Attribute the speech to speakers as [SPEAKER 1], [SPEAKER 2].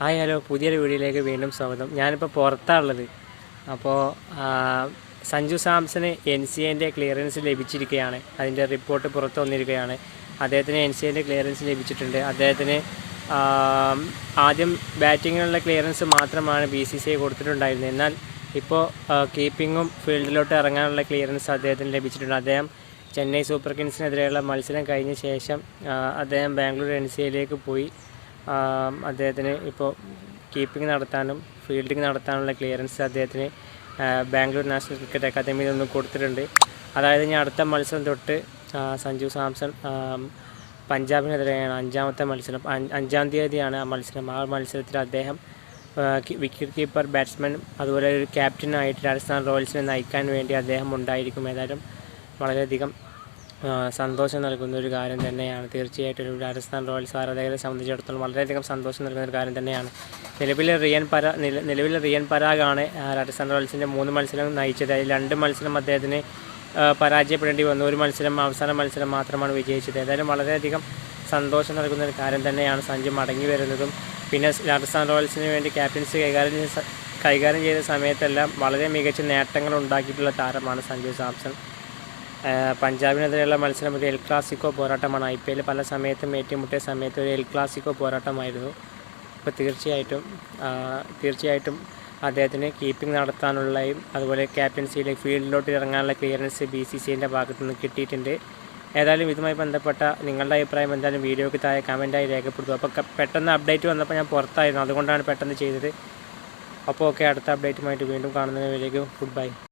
[SPEAKER 1] Hi hello. പുതിയൊരു വീഡിയോയിലേക്ക് വീണ്ടും സ്വാഗതം. ഞാനിപ്പോൾ പുറത്താണുള്ളത്. അപ്പോൾ സഞ്ജു സാംസന് എൻ സി എന്റെ ക്ലിയറൻസ് ലഭിച്ചിരിക്കുകയാണ്. അതിന്റെ റിപ്പോർട്ട് പുറത്തു വന്നിരിക്കുകയാണ്. അദ്ദേഹത്തിന് എൻ സി എന്റെ ക്ലിയറൻസ് ലഭിച്ചിട്ടുണ്ട്. അദ്ദേഹത്തിന് ആദ്യം ബാറ്റിങ്ങിനുള്ള ക്ലിയറൻസ് മാത്രമാണ് ബി സി സി ഐ കൊടുത്തിട്ടുണ്ടായിരുന്നത്. എന്നാൽ ഇപ്പോൾ കീപ്പിങ്ങും ഫീൽഡിലോട്ട് ഇറങ്ങാനുള്ള ക്ലിയറൻസ് അദ്ദേഹത്തിന് ലഭിച്ചിട്ടുണ്ട്. അദ്ദേഹം ചെന്നൈ സൂപ്പർ കിങ്സിനെതിരെയുള്ള മത്സരം കഴിഞ്ഞ ശേഷം അദ്ദേഹം ബാംഗ്ലൂർ എൻ സി ഐയിലേക്ക് പോയി. അദ്ദേഹത്തിന് ഇപ്പോൾ കീപ്പിംഗ് നടത്താനും ഫീൽഡിംഗ് നടത്താനുള്ള ക്ലിയറൻസ് അദ്ദേഹത്തിന് ബാംഗ്ലൂർ നാഷണൽ ക്രിക്കറ്റ് അക്കാദമിയിൽ നിന്ന് കൊടുത്തിട്ടുണ്ട്. അതായത് ഞാൻ അടുത്ത മത്സരം തൊട്ട് സഞ്ജു സാംസൺ പഞ്ചാബിനെതിരെയാണ് അഞ്ചാമത്തെ മത്സരം. അഞ്ചാം തീയതിയാണ് ആ മത്സരം. ആ മത്സരത്തിൽ അദ്ദേഹം വിക്കറ്റ് കീപ്പർ ബാറ്റ്സ്മാൻ അതുപോലെ ഒരു ക്യാപ്റ്റനായിട്ട് രാജസ്ഥാൻ റോയൽസിനെ നയിക്കാൻ വേണ്ടി അദ്ദേഹം ഉണ്ടായിരിക്കും. ഏതായാലും വളരെയധികം സന്തോഷം നൽകുന്ന ഒരു കാര്യം തന്നെയാണ്. തീർച്ചയായിട്ടും ഒരു രാജസ്ഥാൻ റോയൽസ് ആരാധകരെ സംബന്ധിച്ചിടത്തോളം വളരെയധികം സന്തോഷം നൽകുന്ന ഒരു കാര്യം തന്നെയാണ്. നിലവിലെ റിയൻ പര നില- നിലവിലെ റിയൻ പരാഗാണ് രാജസ്ഥാൻ റോയൽസിന്റെ മൂന്ന് മത്സരം നയിച്ചത്. അതിൽ രണ്ട് മത്സരം അദ്ദേഹത്തിന് പരാജയപ്പെടേണ്ടി വന്നു. ഒരു മത്സരം അവസാന മത്സരം മാത്രമാണ് വിജയിച്ചത്. ഏതായാലും വളരെയധികം സന്തോഷം നൽകുന്ന ഒരു കാര്യം തന്നെയാണ് സഞ്ജു മടങ്ങി വരുന്നതും. പിന്നെ രാജസ്ഥാൻ റോയൽസിന് വേണ്ടി ക്യാപ്റ്റൻസി കൈകാര്യം കൈകാര്യം ചെയ്ത സമയത്തെല്ലാം വളരെ മികച്ച നേട്ടങ്ങൾ ഉണ്ടാക്കിയിട്ടുള്ള താരമാണ് സഞ്ജു സാംസൺ. പഞ്ചാബിനെതിരെയുള്ള മത്സരം ഒരു എൽ ക്ലാസിക്കോ പോരാട്ടമാണ്. ഐ പി എൽ പല സമയത്തും ഏറ്റുമുട്ടിയ സമയത്ത് ഒരു എൽ ക്ലാസിക്കോ പോരാട്ടമായിരുന്നു. അപ്പോൾ തീർച്ചയായിട്ടും തീർച്ചയായിട്ടും അദ്ദേഹത്തിന് കീപ്പിംഗ് നടത്താനുള്ളയും അതുപോലെ ക്യാപ്റ്റൻസിയിലേക്ക് ഫീൽഡിലോട്ട് ഇറങ്ങാനുള്ള ക്ലിയറൻസ് ബി സി സിന്റെ ഭാഗത്തു നിന്ന് കിട്ടിയിട്ടുണ്ട്. ഏതായാലും ഇതുമായി ബന്ധപ്പെട്ട നിങ്ങളുടെ അഭിപ്രായം എന്തായാലും വീഡിയോയ്ക്ക് താഴെ കമന്റായി രേഖപ്പെടുത്തുക. അപ്പോൾ പെട്ടെന്ന് അപ്ഡേറ്റ് വന്നപ്പോൾ ഞാൻ പുറത്തായിരുന്നു. അതുകൊണ്ടാണ് പെട്ടെന്ന് ചെയ്തത്. അപ്പോൾ ഓക്കെ അടുത്ത അപ്ഡേറ്റുമായിട്ട് വീണ്ടും കാണുന്നതിന് വരേക്കും ഗുഡ് ബൈ